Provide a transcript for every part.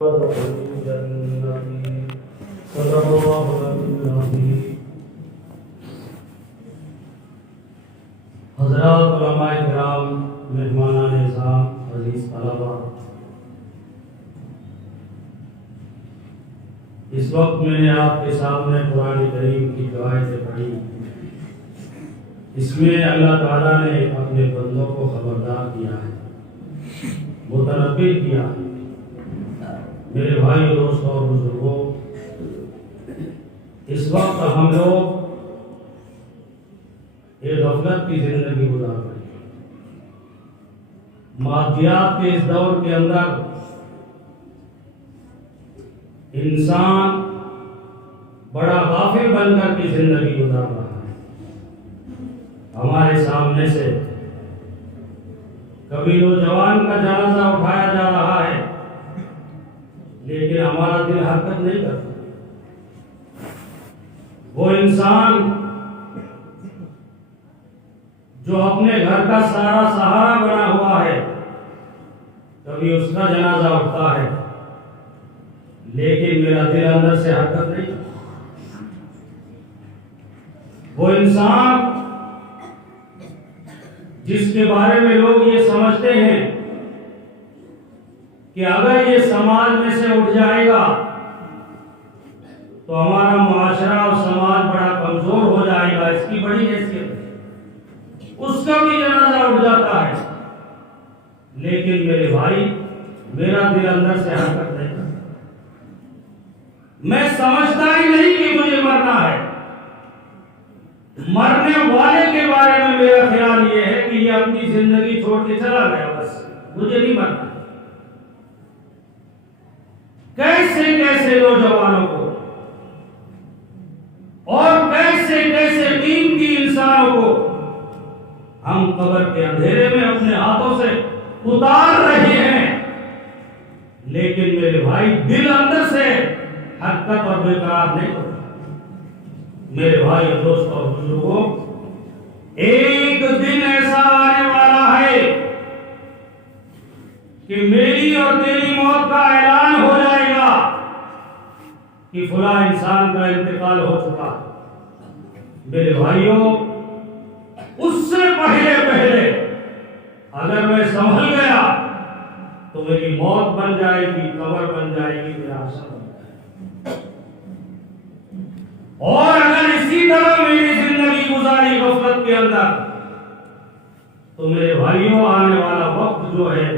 حضرات علماء کرام، مہمانان اعظام، عزیز طلباء، اس وقت میں نے آپ کے سامنے قرآن کریم کی جو آیتیں پڑھی، اس میں اللہ تعالیٰ نے اپنے بندوں کو خبردار کیا ہے، متنبہ کیا ہے۔ میرے بھائی، دوستوں اور بزرگوں، اس وقت ہم لوگ ایک غفلت کی زندگی گزار رہے ہیں۔ مادیات کے اس دور کے اندر انسان بڑا غافل بن کر کی زندگی گزار رہا ہے۔ ہمارے سامنے سے کبھی نوجوان کا جنازہ اٹھایا جا رہا ہے، لیکن ہمارا دل حرکت نہیں کرتا۔ وہ انسان جو اپنے گھر کا سارا سہارا بنا ہوا ہے، کبھی اس کا جنازہ اٹھتا ہے، لیکن میرا دل اندر سے حرکت نہیں کرتا۔ وہ انسان جس کے بارے میں لوگ یہ سمجھتے ہیں کہ اگر یہ سماج میں سے اٹھ جائے گا تو ہمارا معاشرہ اور سماج بڑا کمزور ہو جائے گا، اس کی بڑی حیثیت ہے، اس کا بھی جنازہ اٹھ جاتا ہے، لیکن میرے بھائی، میرا دل اندر سے حرکت نہیں کرتا۔ میں سمجھتا ہی نہیں کہ مجھے مرنا ہے۔ مرنے والے کے بارے میں میرا خیال یہ ہے کہ یہ اپنی زندگی چھوڑ کے چلا گیا، بس مجھے نہیں مرنا۔ کیسے کیسے نوجوانوں کو اور کیسے کیسے قیمتی انسانوں کو ہم قبر کے اندھیرے میں اپنے ہاتھوں سے اتار رہے ہیں، لیکن میرے بھائی، دل اندر سے حرکت اور برقرار نہیں ہوتا۔ میرے بھائی اور دوستوں اور بزرگوں، ایک دن ایسا آنے والا ہے کہ میری اور تیری موت کا اعلان ہو جائے گا کہ فلاں انسان کا انتقال ہو چکا۔ میرے بھائیوں، اس سے پہلے اگر میں سنبھل گیا تو میری موت بن جائے گی، قبر بن جائے گی، میرا حشر بن جائے گا۔ اور اگر اسی طرح میری زندگی گزاری غفلت کے اندر، تو میرے بھائیوں، آنے والا وقت جو ہے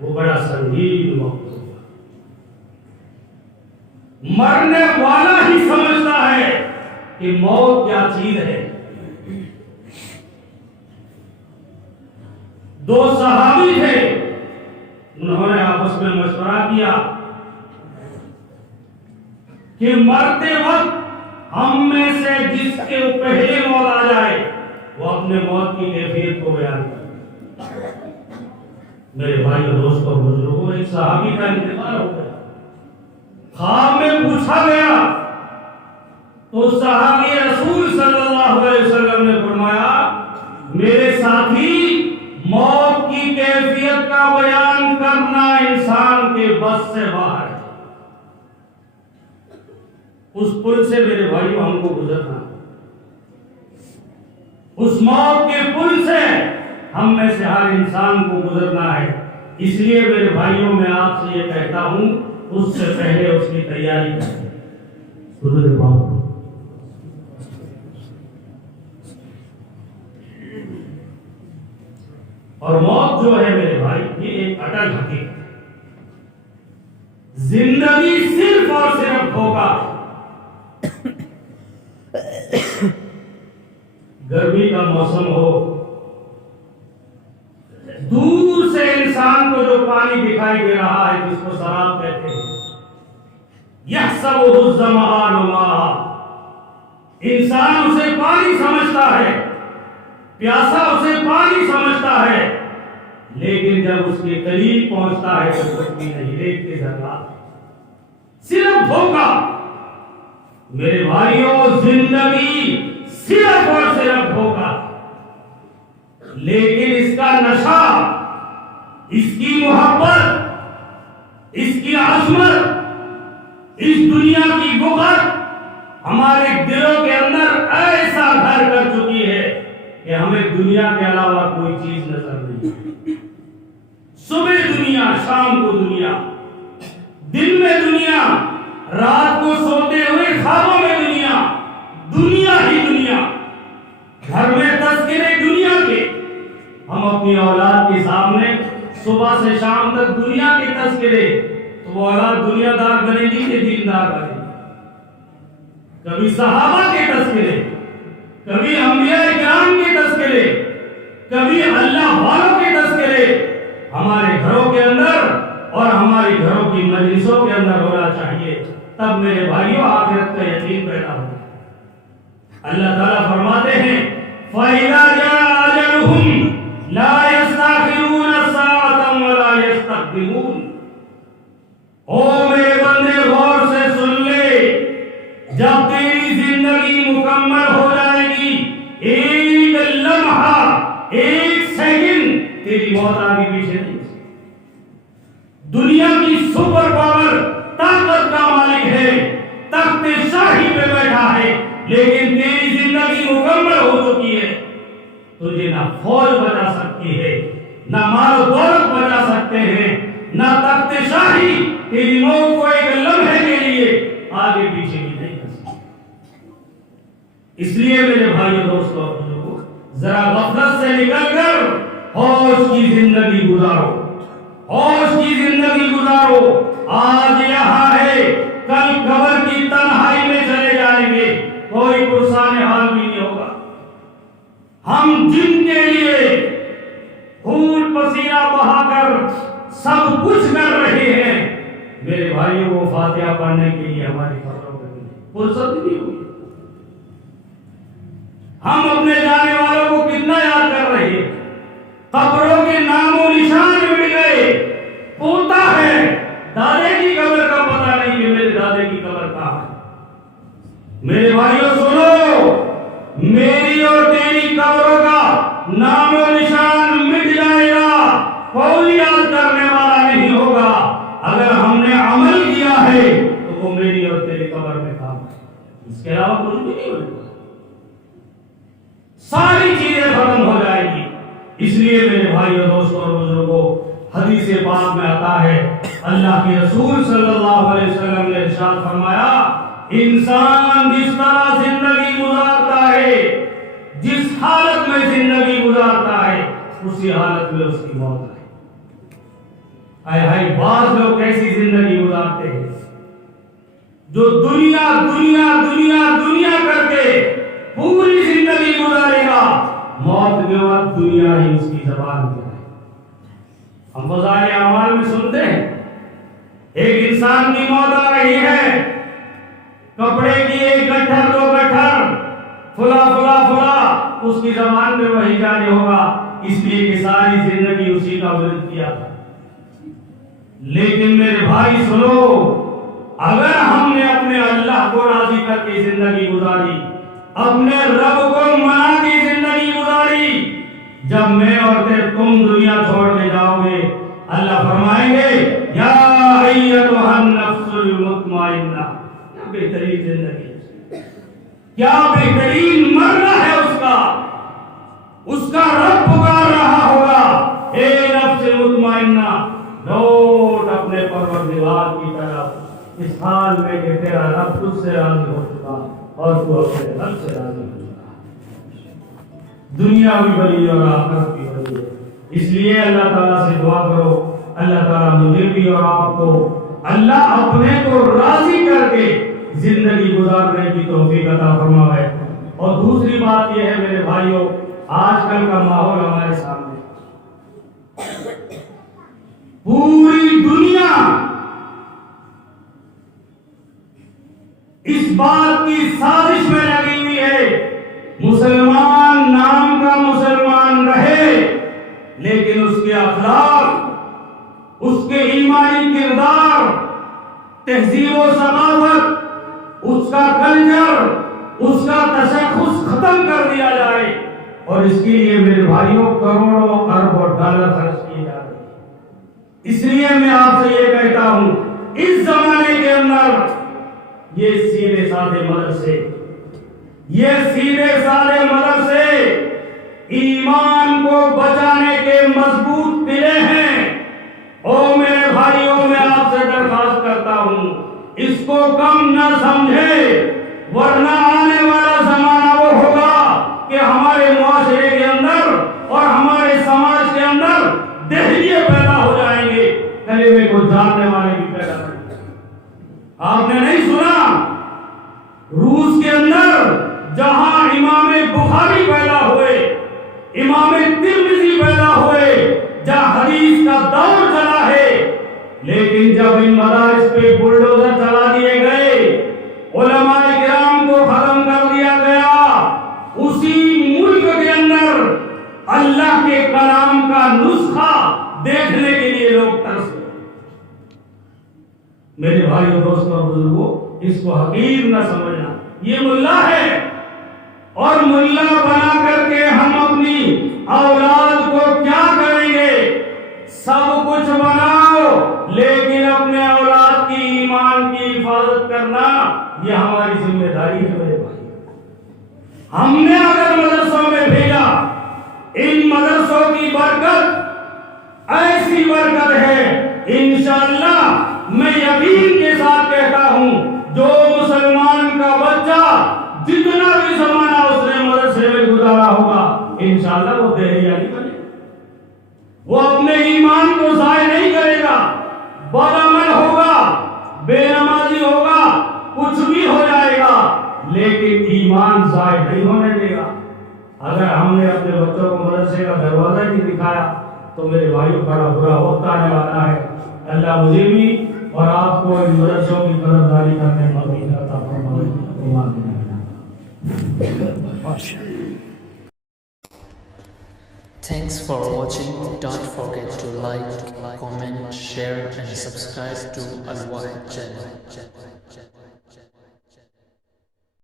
وہ بڑا سنگین وقت ہوگا۔ مرنے والا ہی سمجھتا ہے کہ موت کیا چیز ہے۔ دو صحابی تھے، انہوں نے آپس میں مشورہ کیا کہ مرتے وقت ہم میں سے جس کے پہلے موت آ جائے وہ اپنے موت کی کیفیت کو بیان کرے۔ میرے بھائی اور دوستوں بزرگوں، ایک صحابی کا انتقال ہو گیا، خواب میں پوچھا گیا تو صحابی رسول صلی اللہ علیہ وسلم نے فرمایا، میرے ساتھی، موت کی کیفیت کا بیان کرنا انسان کے بس سے باہر ہے۔ اس پل سے میرے بھائیوں ہم کو گزرنا، اس موت کے پل سے ہم میں سے ہر انسان کو گزرنا ہے۔ اس لیے میرے بھائیوں، میں آپ سے یہ کہتا ہوں، اس سے پہلے اس کی تیاری کریں۔ درود پاک۔ اور موت جو ہے میرے بھائی، یہ ایک اٹل حقیقت ہے۔ زندگی صرف اور صرف دھوکہ ہے۔ گرمی کا موسم ہو، دور سے انسان کو جو پانی دکھائی دے رہا ہے، جس کو سراب کہتے ہیں، یحسبہ الظمآن ماء، انسان اسے پانی سمجھتا ہے، پیاسا اسے پانی سمجھتا ہے، لیکن جب اس کے قریب پہنچتا ہے تو کچھ بھی نہیں، ریت کے ذرات، صرف دھوکہ۔ میرے بھائیوں، زندگی صرف اور صرف دھوکہ، لیکن اس کا نشہ، اس کی محبت، اس کی عظمت، اس دنیا کی بغض ہمارے دلوں کے اندر ایسا گھر کر چکی ہے کہ ہمیں دنیا کے علاوہ کوئی چیز نظر نہیں۔ صبح دنیا، شام کو دنیا، دن میں دنیا، رات کو سوتے ہوئے خوابوں میں دنیا، دنیا ہی دنیا، گھر میں تذکرے دنیا کے۔ ہم اپنی اولاد کے سامنے صبح سے شام تک دنیا کے تذکرے، تو وہ اولاد دنیا دار بنے گی کہ دیندار بنے گی؟ کبھی صحابہ کے تذکرے، کبھی انبیاء کرام کے تذکرے، کبھی اللہ والوں کے تذکرے ہمارے گھروں کے اندر اور ہماری گھروں کی مجلسوں کے اندر ہونا چاہیے، تب میرے بھائیوں آخرت کا یقین پیدا ہوگا۔ اللہ تعالیٰ فرماتے ہیں فَإِذَا جَاءَ أَجَلُهُمْ لَا يَسْتَأْخِرُونَ سَاعَةً وَلَا يَسْتَقْدِمُونَ۔ او میرے بندے غور سے سن لے، جب تیری زندگی مکمل ہو جائے گی، ایک لمحہ، ایک سیکنڈ تیری موت آگے پیچھے نہیں۔ دنیا کی سپر پاور طاقت کا مالک ہے، تخت شاہی پہ بیٹھا ہے، لیکن تیری زندگی مکمل ہو چکی ہے۔ تجھے نہ فوج بچا سکتی ہے، نہ مال و دولت بچا سکتے ہیں، نہ تخت شاہی تیری موت کو ایک لمحے کے لیے آگے پیچھے بھی نہیں کر سکتی۔ اس لیے میرے بھائیوں دوستوں اور بزرگوں، ذرا غفلت سے نکل کر ہوش کی زندگی گزارو، ہوش کی زندگی گزارو۔ آج یہاں ہے، کل قبر کی تنہائی میں چلے جائیں گے، کوئی پرسان حال بھی نہیں ہوگا۔ ہم جن کے لیے خون پسینہ بہا کر سب کچھ کر رہے ہیں، میرے بھائیوں وہ فاتحہ پڑھنے کے لیے ہماری قبروں پہ فرصت نہیں ہوگی۔ ہم اپنے جانے والوں کو کتنا یاد کر رہے ہیں، قبروں کے نام و نشان مٹ گئے۔ پوتا ہے، دادے کی قبر کا پتہ نہیں کہ میرے دادے کی قبر کہاں ہے۔ میرے بھائیوں سنو، میری اور تیری قبروں کا نام و نشان مٹ جائے گا، کوئی یاد کرنے والا نہیں ہوگا۔ اگر ہم نے عمل کیا ہے تو وہ میری اور تیری قبر میں کام ہے، اس کے علاوہ کچھ بھی نہیں ہوگا۔ ساری چیزیں ختم ہو جائیں گی۔ اس لیے میرے بھائیوں دوستوں اور بزرگوں، حدیث پاک میں آتا ہے، اللہ کے رسول صلی اللہ علیہ وسلم نے ارشاد فرمایا، انسان جس طرح زندگی گزارتا ہے، جس حالت میں زندگی گزارتا ہے، اسی حالت میں اس کی موت ہے۔ اے بھائی، بعض لوگ ایسی زندگی گزارتے ہیں جو دنیا دنیا دنیا دنیا کر کے پوری زندگی گزارے گا، موت کے بعد دنیا ہی اس کی زبان پہ ہے۔ ہم فضائل اعمال میں سنتے ہیں، ایک انسان کی موت آ رہی ہے، کپڑے کی ایک گٹھر دو گٹھر، فلا فلا فلا، اس کی زبان پہ وہی جاری ہوگا، اس لیے کہ ساری زندگی اسی کا ورد کیا تھا۔ لیکن میرے بھائی سنو، اگر ہم نے اپنے اللہ کو راضی کر کے زندگی گزاری، اپنے رب کو منا کے زندگی گزاری، جب میں اور تم دنیا چھوڑ کے جاؤ گے، اللہ فرمائیں گے یا ایتھا النفس المطمئنہ، کیا بہترین زندگی، کیا بہترین مرنا ہے اس کا رب پکار رہا ہوگا، اے نفس مطمئنہ لوٹ اپنے پروردگار کی طرف، اس حال میں کہ تیرا رب تجھ سے راضی ہو چکا اور تو اپنے رب سے راضی ہو چکا۔ دنیا بھی بڑی اور آخرت بھی بڑی ہے، اس لیے اللہ تعالیٰ سے دعا کرو، اللہ تعالیٰ مجھے بھی اور آپ کو اللہ اپنے کو راضی کر کے زندگی گزارنے کی توفیق عطا فرمائے۔ اور دوسری بات یہ ہے میرے بھائیوں، آج کل کا ماحول ہمارے سامنے، پوری دنیا اس بات کی سازش میں لگی ہوئی ہے، مسلمان نام کا مسلمان رہے لیکن اس کے اخلاق، اس کے ایمانی کردار، تہذیب و ثقافت، اس کا کلچر، اس کا تشخص ختم کر دیا جائے، اور اس کے لیے میرے بھائیوں کروڑوں اربوں ڈالر خرچ کیے جا رہے ہیں۔ اس لیے میں آپ سے یہ کہتا ہوں، اس زمانے کے اندر یہ سیدھے سادے مدرسے ایمان کو بچانے کے مضبوط قلعے ہیں۔ او میرے بھائیوں، میں آپ سے درخواست کرتا ہوں اس کو کم نہ سمجھے، ورنہ آنے والا زمانہ وہ ہوگا کہ ہمارے معاشرے کے اندر اور ہمارے سماج کے اندر دہلیے پیدا ہو جائیں گے، کلمے کو جاننے والے بھی پیدا ہوں گے۔ آپ نے نہیں سنا روس کے اندر جہاں امام بخاری پیدا ہوئے، امام ترمذی پیدا ہوئے، جہاں حدیث کا دور چلا ہے، لیکن جب ان مدارس پہ بلڈوزر چلا دیے گئے، علماء کرام کو ختم کر دیا گیا، اسی ملک کے اندر اللہ کے کلام کا نسخہ دیکھنے کے لیے لوگ ترس گئے۔ میرے بھائیوں، دوستوں اور بزرگوں، اس کو حقیر نہ سمجھنا، یہ ملا ہے، اور ملا بنا کر کے ہم اپنی اولاد کو کیا کریں گے؟ سب کچھ بناؤ، لیکن اپنے اولاد کی ایمان کی حفاظت کرنا یہ ہماری ذمہ داری ہے۔ میرے بھائی، ہم نے اگر مدرسوں میں بھیجا، ان مدرسوں کی برکت ایسی برکت ہے، انشاءاللہ میں یقین کے ساتھ کہتا ہوں جو مسلمان کا بچہ جتنا بھی زمانہ اس نے مدرسے میں گزارا ہوگا، انشاءاللہ وہ دہریہ نہیں بنے، وہ اپنے ایمان کو ضائع نہیں کرے گا، بدعمل ہوگا، بے نمازی ہوگا، کچھ بھی ہو جائے گا، لیکن ایمان ضائع نہیں ہونے دے گا۔ اگر ہم نے اپنے بچوں کو مدرسے کا دروازہ نہیں دکھایا تو میرے بھائیوں بڑا برا وقت آنے والا ہے۔ اللہ مجھے بھی اور آپ کو ان مدرسوں کی قدردانی کرنے کا توفیق عطا فرمائے۔ Thanks for watching. Don't forget to like, comment, share and subscribe to Al Wahid channel.